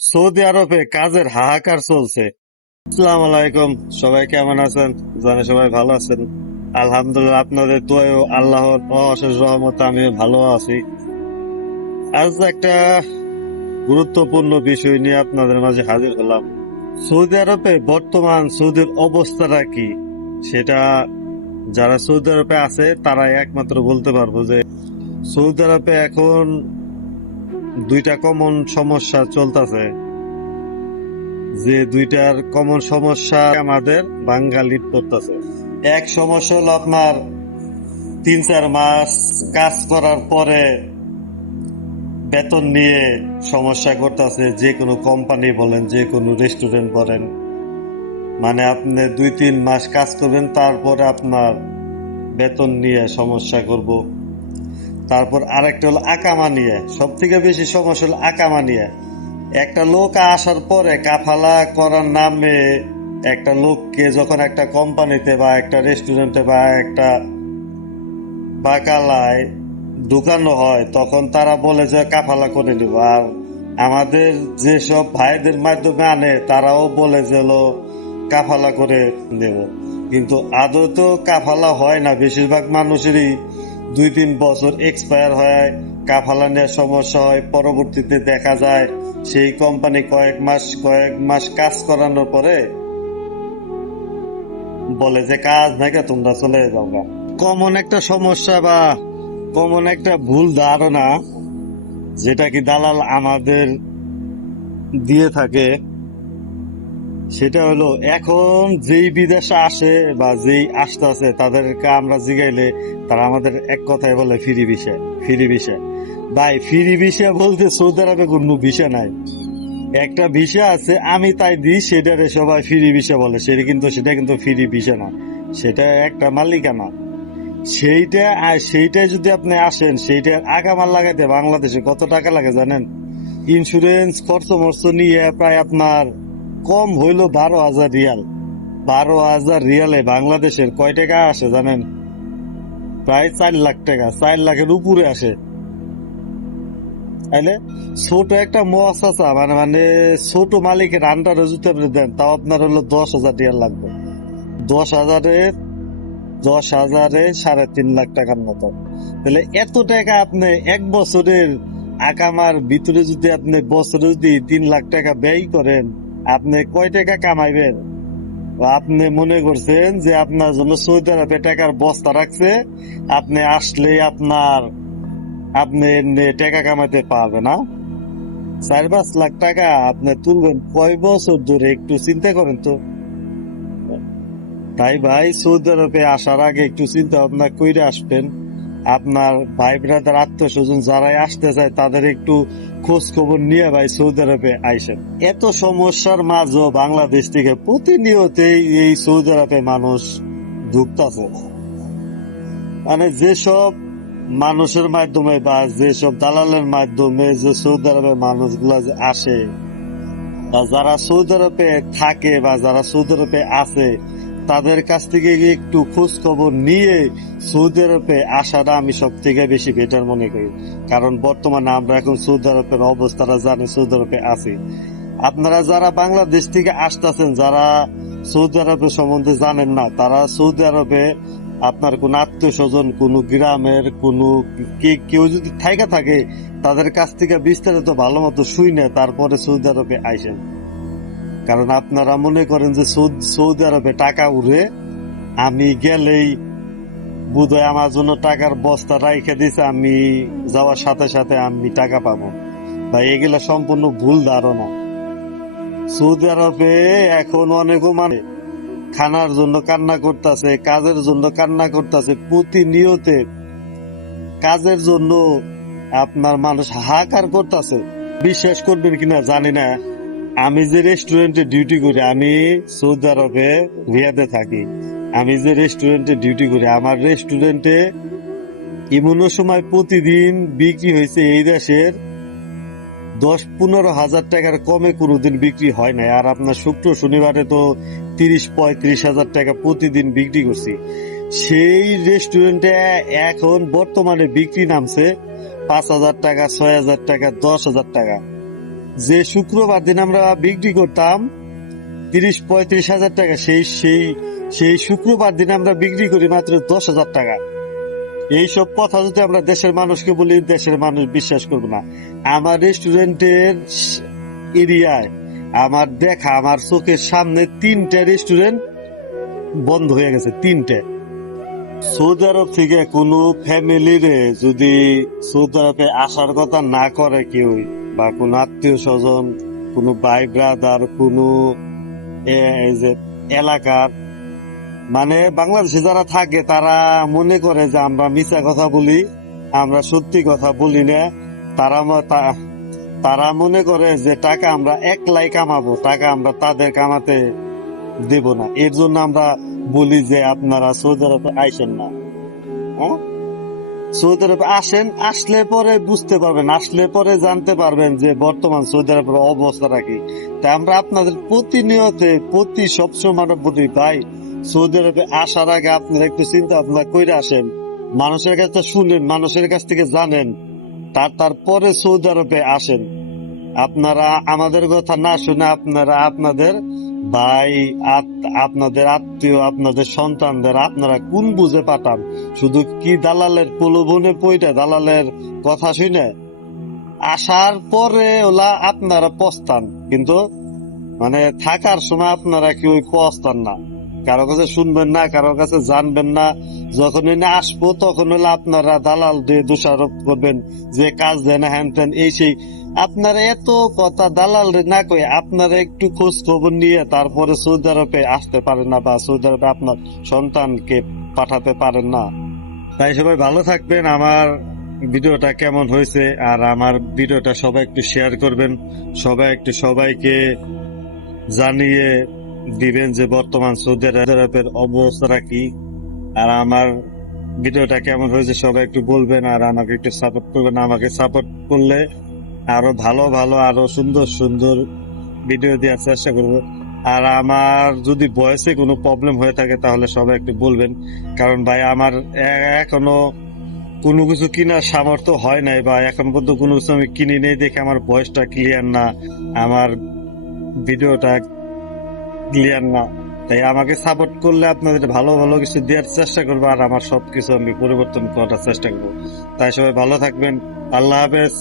Saudi আরবে কাজের হাহাকার চলছে। আসসালামু আলাইকুম, সবাই কেমন আছেন? জানি সবাই ভালো আছেন। আলহামদুলিল্লাহ, আপনাদের দোয়ায় আল্লাহর অশেষ রহমতে আমি ভালো আছি। আজ একটা গুরুত্বপূর্ণ বিষয় নিয়ে আপনাদের মাঝে হাজির হলাম। সৌদি আরবে বর্তমান সৌদির অবস্থাটা কি, সেটা যারা সৌদি আরবে আছে তারাই একমাত্র বলতে পারবো যে সৌদি আরবে এখন দুইটা কমন সমস্যা চলতেছে। যে দুইটার কমন সমস্যা আমাদের বাঙালির পড়তেছে। এক সমস্যা হলো আপনার 3-4 মাস কাজ করার পরে বেতন নিয়ে সমস্যা করতেছে। যে কোনো কোম্পানি বলেন, যে কোনো রেস্টুরেন্ট বলেন, মানে আপনি 2-3 মাস কাজ করবেন, তারপরে আপনার বেতন নিয়ে সমস্যা করব। তারপর আরেকটা হলো আকামা নিয়ে, সব থেকে বেশি সমস্যা হলো আকামা নিয়ে। একটা লোক আসার পরে কাফালা করার নামে একটা লোককে যখন একটা কোম্পানিতে বা একটা রেস্টুরেন্টে বা একটা বাকালায় ঢুকানো হয়, তখন তারা বলে যে কাফালা করে নিব। আর আমাদের যেসব ভাইদের মাধ্যমে আনে তারাও বলে যে কাফালা করে নেব, কিন্তু আদৌ তো কাফালা হয় না। বেশিরভাগ মানুষেরই 2-3 বছর এক্সপায়ার হয়, কাফালা নেওয়ার সমস্যা হয়। পরবর্তীতে দেখা যায় সেই কোম্পানি কয়েক মাস কাজ করানোর পরে বলে যে কাজ নাকি তোমরা চলে যাও। কমন একটা সমস্যা বা কমন একটা ভুল ধারণা যেটা কি দালাল আমাদের দিয়ে থাকে, সেটা হলো এখন যেই বিদেশে আসে বা যেই আসতেছে তাদেরকে আমরা জিগাইলে তারা আমাদের এক কথায় বলে ফ্রি ভিসা, ফ্রি ভিসা। ভাই, ফ্রি ভিসা বলতে সৌদি আরবে কোনো ভিসা নাই। একটা ভিসা আছে, আমি তাই দিই, সেটারে সবাই ফ্রি ভিসা বলে। সেটা কিন্তু ফ্রি ভিসা না, সেটা একটা মালিকানা। সেইটা যদি আপনি আসেন, সেইটা আগামার লাগাতে বাংলাদেশে কত টাকা লাগে জানেন? ইন্স্যুরেন্স খরচ মর্চ নিয়ে প্রায় আপনার কম হইলো 12,000 রিয়াল। 12,000 রিয়ালে বাংলাদেশের কয় টাকা আসে জানেন? প্রায় 4 লাখ টাকা, 4 লাখের উপরে আসে। তাইলে ছোট একটা মুআসাসা মানে মানে ছোট মালিকের আন্ডারে যদি আপনি দেন, তাও আপনার হলো 10,000 রিয়াল লাগবে। 10,000-এ 3.5 লাখ টাকার মতো। তাহলে এত টাকা আপনি এক বছরের আকামার ভিতরে যদি আপনি বছরে যদি 3 লাখ টাকা ব্যয় করেন, আপনি কয় টাকা কামাইবেন? আপনি মনে করছেন যে আপনার জন্য সৌদি আরবে টাকার বস্তা রাখছে, আপনি আসলে আপনি এমনি টাকা কামাতে পারবেন না? 4-5 লাখ টাকা আপনি তুলবেন কয় বছর ধরে, একটু চিন্তা করেন তো। তাই ভাই, সৌদি আরবে আসার আগে একটু চিন্তা ভাবনা কইরে আসবেন। আপনার ভাই ব্রাদার আত্মীয় স্বজন যারাই আসতে চায় তাদের একটু খোঁজ খবর নিয়ে ভাই সৌদি আরবে আইসেন। এত সমস্যার মাঝও বাংলাদেশ থেকে প্রতিনিয়তই এই সৌদি আরবে মানুষ ঢুকতেছে। মানে যেসব মানুষের মাধ্যমে বা যেসব দালালের মাধ্যমে যে সৌদি আরবে মানুষগুলা যে আসে বা যারা সৌদি আরবে থাকে বা যারা সৌদি আরবে আছে, তাদের কাছ থেকে একটু খোঁজ খবর নিয়ে সৌদি আরবে আসাটা আমি সব থেকে বেশি বেটার মনে করি। কারণ বর্তমানে আমরা এখন সৌদি আরবের অবস্থাটা জানি, সৌদি আরবে আছি। আপনারা যারা বাংলাদেশ থেকে আসতেছেন, যারা সৌদি আরবের সম্বন্ধে জানেন না, তারা সৌদি আরবে আপনার কোন আত্মীয় স্বজন, কোন গ্রামের কোন কেউ যদি থাইকা থাকে, তাদের কাছ থেকে বিস্তারিত ভালো মতো শুনে তারপরে সৌদি আরবে আইসেন। কারণ আপনারা মনে করেন যে সৌদি আরবে টাকা উড়ে, আমি গেলেই বোধহয় আমার জন্য টাকার বস্তা রাইখে দিছে, আমি যাওয়ার সাথে সাথে আমি টাকা পাবো। ভাই, এগুলা সম্পূর্ণ ভুল ধারণা। সৌদি আরবে এখন অনেকও মানে খানার জন্য কান্না করতেছে, কাজের জন্য কান্না করতেছে, প্রতিনিয়তে কাজের জন্য আপনার মানুষ হাহাকার করতেছে। বিশ্বাস করবেন কিনা জানি না, আমি যে রেস্টুরেন্টে ডিউটি করি, আমি সৌদি আরবে রিয়াদে থাকি। আমি যে রেস্টুরেন্টে ডিউটি করি, আমার রেস্টুরেন্টে এমনও সময় প্রতিদিন বিক্রি হয়েছে এই দেশের 10-15 হাজার টাকার কমে কোনোদিন বিক্রি হয় নাই। আর আপনার শুক্র শনিবারে তো 30-35 হাজার টাকা প্রতিদিন বিক্রি করছি। সেই রেস্টুরেন্টে এখন বর্তমানে বিক্রি নামছে 5,000 টাকা, 6,000 টাকা, 10,000 টাকা। যে শুক্রবার দিন আমরা বিক্রি করতাম 30-35 হাজার টাকা, সেই সেই সেই শুক্রবার দিন আমরা বিক্রি করি মাত্র 10 হাজার টাকা। এইসব কথা যদি আমরা দেশের মানুষকে বলি, দেশের মানুষ বিশ্বাস করবে না। আমার রেস্টুরেন্টের এরিয়ায় আমার দেখা, আমার চোখের সামনে 3টে রেস্টুরেন্ট বন্ধ হয়ে গেছে, 3টে। সৌদি আরব থেকে কোনো ফ্যামিলিরে যদি সৌদি আরবে আসার কথা না করে কেউ, বা কোনো আত্মীয় স্বজন, কোনো ভাই ব্রাদার, কোনো এই যে এলাকার, মানে বাংলাদেশে যারা থাকে তারা মনে করে যে আমরা মিথ্যা কথা বলি, আমরা সত্যি কথা বলি না। তারা মনে করে যে টাকা আমরা একলাই কামাবো, টাকা আমরা তাদের কামাতে দেব না। এর জন্য আমরা বলি যে আপনারা সৌদি আরবে আইসেন না। হ্যাঁ, সৌদি আরবে আসেন, আসলে পরে বুঝতে পারবেন, আসলে পরে জানতে পারবেন যে বর্তমান সৌদি আরবের অবস্থাটা কি। তাই আমরা আপনাদের প্রতিনিয়ত সবসময় বলি, ভাই সৌদি আরবে আসার আগে আপনারা একটু চিন্তা ভাবনা করে আসেন, মানুষের কাছে শুনেন, মানুষের কাছ থেকে জানেন, তারপরে সৌদি আরবে আসেন। আপনারা আমাদের কথা না শুনে আপনারা আপনাদের ভাই, আপনাদের আত্মীয়, আপনাদের সন্তানদের আপনারা কোন বুঝে পাঠান? শুধু কি দালালের প্রলোভনে পইটা, দালালের কথা শুনে আসার পরে ওলা আপনারা পস্তান, কিন্তু মানে থাকার সময় আপনারা কি ওই পস্তান না, কারো কাছে শুনবেন না, কারো কাছে জানবেন না। যখন এনে আসবো তখন হলে আপনারা দালাল দিয়ে দোষারোপ করবেন যে কাজ দেয় না, হ্যান ত্যান, এই সেই। আপনারা এত কথা দালাল না কই আপনারা একটু খোঁজ খবর নিয়ে তারপরে সৌদি আরবে আসতে পারেন না, বা সৌদি আরবে আপনার সন্তানকে পাঠাতে পারেন না। তাই সবাই ভালো থাকবেন। আমার ভিডিওটা কেমন হয়েছে, আর আমার ভিডিওটা সবাই একটু শেয়ার করবেন, সবাই একটু সবাইকে জানিয়ে দিবেন যে বর্তমান সৌদি আরবের অবস্থাটা কি। আর আমার ভিডিওটা কেমন হয়েছে সবাই একটু বলবেন, আর আমাকে একটু সাপোর্ট করবেন। আমাকে সাপোর্ট করলে আরো ভালো ভালো, আরো সুন্দর সুন্দর ভিডিও দেওয়ার চেষ্টা করবো। আর আমার যদি ভয়েসে কোনো প্রবলেম হয়ে থাকে তাহলে সবাই একটু বলবেন, কারণ ভাই আমার এখনো কোনো কিছু কেনার সামর্থ্য হয় নাই, বা এখন পর্যন্ত কোনো কিছু আমি কিনি নেই দেখে আমার ভয়েসটা ক্লিয়ার না, আমার ভিডিওটা ক্লিয়ার না। তাই আমাকে সাপোর্ট করলে আপনাদের ভালো ভালো কিছু দেওয়ার চেষ্টা করবো, আর আমার সবকিছু আমি পরিবর্তন করার চেষ্টা করবো। তাই সবাই ভালো থাকবেন, আল্লাহ হাফেজ।